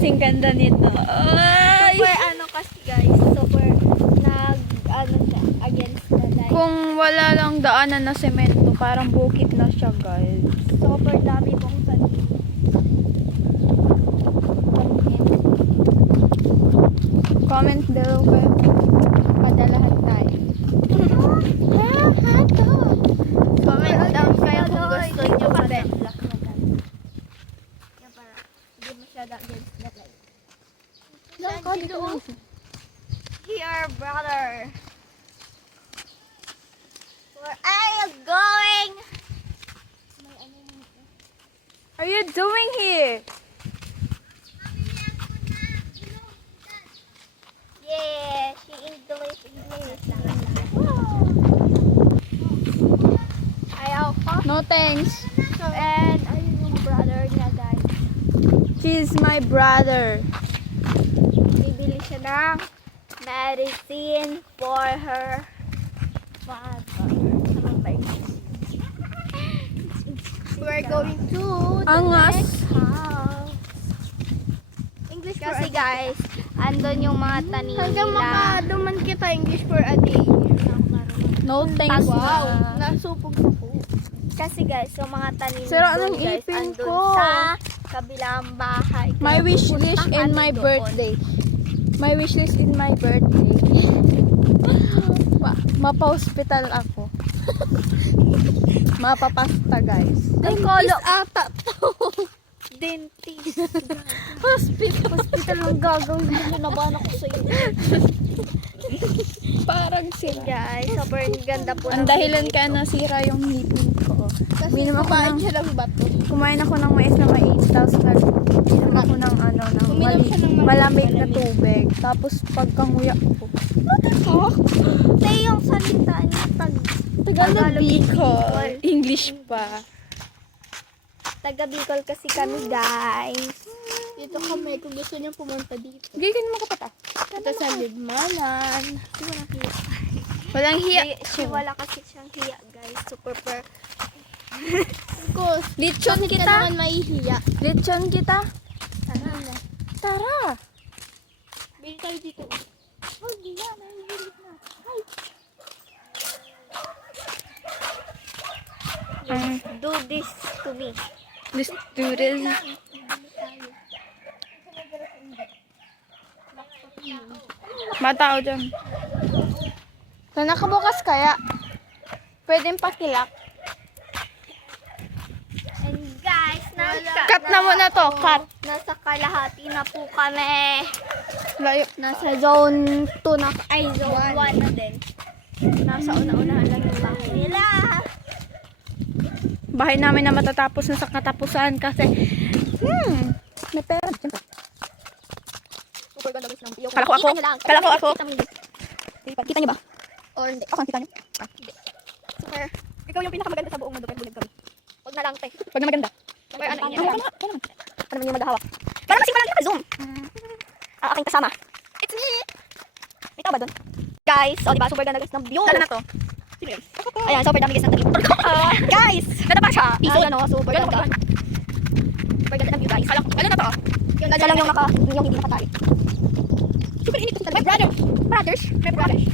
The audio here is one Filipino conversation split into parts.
kasing ganda nito. Ay! Super ano kasi guys, super ano siya, against the light. Kung wala lang daanan na semento, parang bukid na siya, guys. Super dami pong tanim. Comment below kayo. Padalahan tayo. Comment down kayo kung gusto nyo pa-black na tanim. Yan para, hindi masyado against the light. Here, brother. Where are you going? Are you doing here? Yeah, she English. Ayaw ko. No thanks. And ayun yung brother niya, guys. She's my brother. Bibili siya ng medicine for her father. We're going to the Angas. next house. English kasi guys, andun yung mga tanim Hanggang nila. makaduman kita English for a day. No thanks. Wow, na. nasupog sa po. Kasi guys, yung mga tanim Sira dun, ng guys, ipin andun ko. sa kabilang bahay. My Kaya wish pupunta list in kami my doon. birthday. My wish list in my birthday. Mapa-hospital ako. Mapapasta, guys. Dentist ata to. Dentist. Hospital ang gagawin mo. Nabahan ako sa iyo. parang sira. Guys, sobrang ganda po. Ang ng dahilan view kaya dito. nasira yung ngipin ko. Kasi Minum ako kumain ng- siya ng bato. Kumain ako ng mais na mais, tapos minum ako ng ano, ng Uminom siya ng malamig na tubig. Tapos pagkanguya ko, Ito yung salita niya. Tagalog Bicol. Bicol. English pa. Taga Bicol kasi kami, guys. Dito kami kung gusto niyo pumunta dito. Gigin mo kapata. Ito sa Libmanan. Walang hiya. Wala kasi siyang hiya, guys. Super per. Of course. Lechon Bakit ka kita. naman mahihiya? Lechon kita. Sana. Tara. Bili tayo dito. Oh, hiya. Nahihilig na. Do this to me. Let's do this. Matao dyan. So, nakabukas kaya. Pwedeng pakilak. And guys, Cut na muna to. Cut. Nasa kalahati na po kami. Layo. Nasa zone 2 na, ay zone 1 na din. Nasa una-unahan lang yung bahay nila. Bahay namin na matatapos na sa katapusan kasi may pera. Super ganda guys ng view. Kala ko ako. Kita nyo lang. Kala ko ako. Kita mo hindi. Kita niyo ba? Or hindi. Ako, kita niyo. Super. Ikaw yung pinakamaganda sa buong mundo. Bulag kami. Huwag na lang, te. Pag na maganda. Super ano Ano yun. naman? Ano naman? Ano naman yung maghahawak? Para masing malaki ka-zoom. Aking kasama. It's me. May tao ba dun? Guys, o diba, super ganda guys ng view. Lalo na to. Ayan, super dami guys ng tanim. Guys, ganda pa siya. Ayan o, super Ganda ganda. pa. Super ganda ng view guys. Ano na to? Yung lang yung hindi nakatali. Super init ko sa My brother. Brothers. My brothers.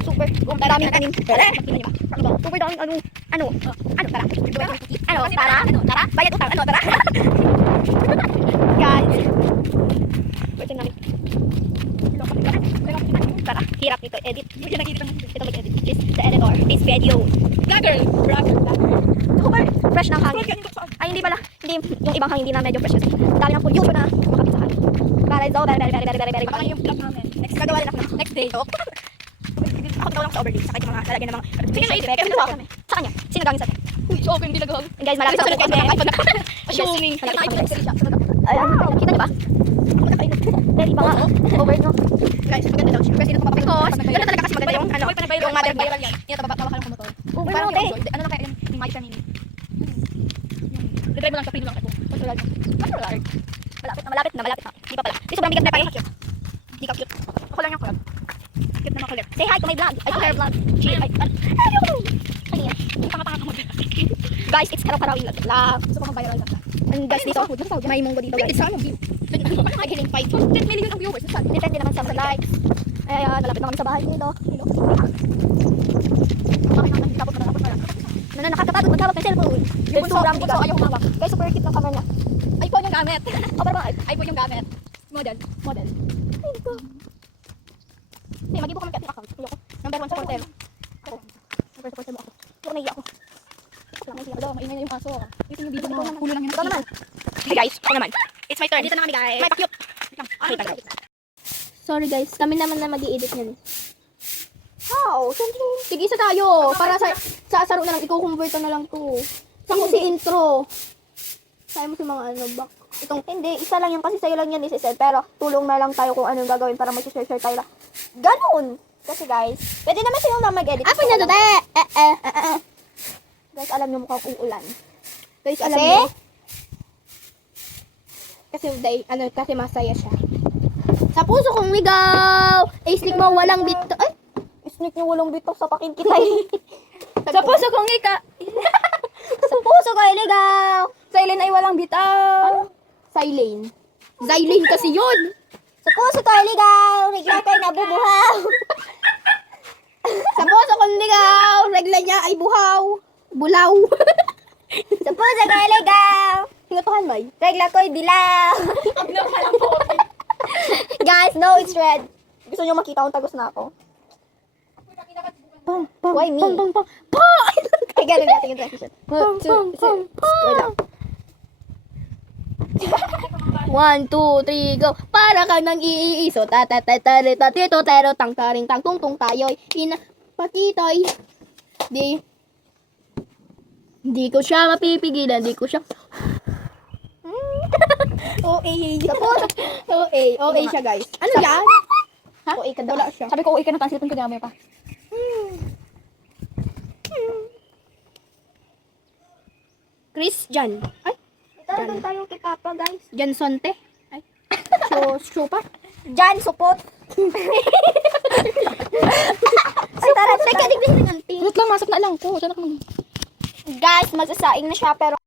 Super. Maraming tanim. Makita niyo ba? Diba? Super daming ano, tara. Tara. Bayad utang, tara. Guys. Wait namin. Tara, hirap nito edit. Ito mag-edit. This the editor. This video. Vlogger. Super fresh ng hangin. Ay, hindi pala. Hindi, yung ibang hangin hindi na medyo fresh kasi. Dami ng pollution na makapit sa hangin. Para ito, very. Baka yung vlog namin. Gagawa din ako. Next day. Ako daw lang sa overlay. Sa kahit yung mga lalagyan ng mga... Sino naisip? Kaya sa kami. Sa kanya. Sino gawin sa atin? Uy, so open bilagog. And guys, malapit sa kami. Assuming. Ayan, kita niyo ba? Very pa nga, over no? Guys, maganda daw siya. Kasi ito Because, ganda talaga kasi maganda yung ano, yung mother viral box. yan. Yan, tababa ka ng motor. Over Parang no, te. yung ano na kaya yung mic siya nini. Drive mo lang sa pino lang ako. Mas wala. Malapit na. Di pa pala. Di sobrang bigat na pa eh. Di ka cute. Ako lang yung kulat. Cute na makulit. Say hi to my vlog. Ay, to her vlog. Ano yan? Yung panga-panga ka mo. Guys, it's karaw-karawin lang. Gusto ko mag-viral na. Ang guys dito, may munggo dito guys. Naghiling 5 million ang viewers. Depende naman sa mga likes. Ayan, nalapit na kami sa bahay nito. Nakakatapos maghawak ng cellphone. Yung bunso ayaw humawak. Guys, super cute ng camera niya. iPhone yung gamit. O para ba? iPhone yung gamit. Model. Ay, ko. Hey, mag-ibo kami ka-ating account. Ayoko. Number 1 sa Portel. Ako. Number 2 sa Portel ako. Ayoko, naiya ako. Hello, maingay na yung aso. Ito yung video mo. Hulo lang yun. Ito naman. Hey guys, ako naman. It's my turn. Dito na kami guys. May pakyut. Sorry guys, kami naman na mag-i-edit niyan. Wow, sige isa tayo. Para sa saro na lang, i-convert na lang to. Saan ko si intro? Sabi mo sa mga ano, back. Itong, hindi, isa lang yan kasi sa'yo lang yan isisend. Pero tulong na lang tayo kung ano yung gagawin para mag-share tayo lang. Ganun! Kasi guys, pwede naman silang na mag-edit. Ako na doon. Guys, alam nyo mukhang uulan. Guys, Kasi? alam mo. Kasi masaya siya. Sa puso kong ligaw. Sneak mo walang bito. Ay! Sneak nyo walang bitaw sa pakin kita eh. Sa puso kong ika. Sa puso ko iligaw. Silent ay walang bitaw. Silent. Zylene kasi yun. Sa puso ko iligaw. Regla ko'y nabubuhaw. Sa puso kong ligaw. Regla niya ay buhaw. Bulaw. Sa puso ko iligaw. Hinatuhan ba? Regla ko'y dilaw. Guys, no, it's red. Gusto nyo makita kung tagos na ako? Why me? Ay, ganun natin yung transition. 1, 2, 3, go. Para ka nang iiso. Tito, tero, tang, taring, tang, tung, tung, tayo'y patitoy. Di ko siya mapipigilan. Di ko siya. OA siya, guys. Ano yan? Ha? OA ka daw. Wala siya. Sabi ko, uwi ka na, tansitin ko niya pa. Christian. Ay, Tara tayo kay Papa, guys. Jan Sonte. Ay. Show pa. Jan, supot. Ay, tara, Teka, digdig ng anting. Wait lang, masok na lang ko. Diyan ako. Guys, magsasaing na siya, pero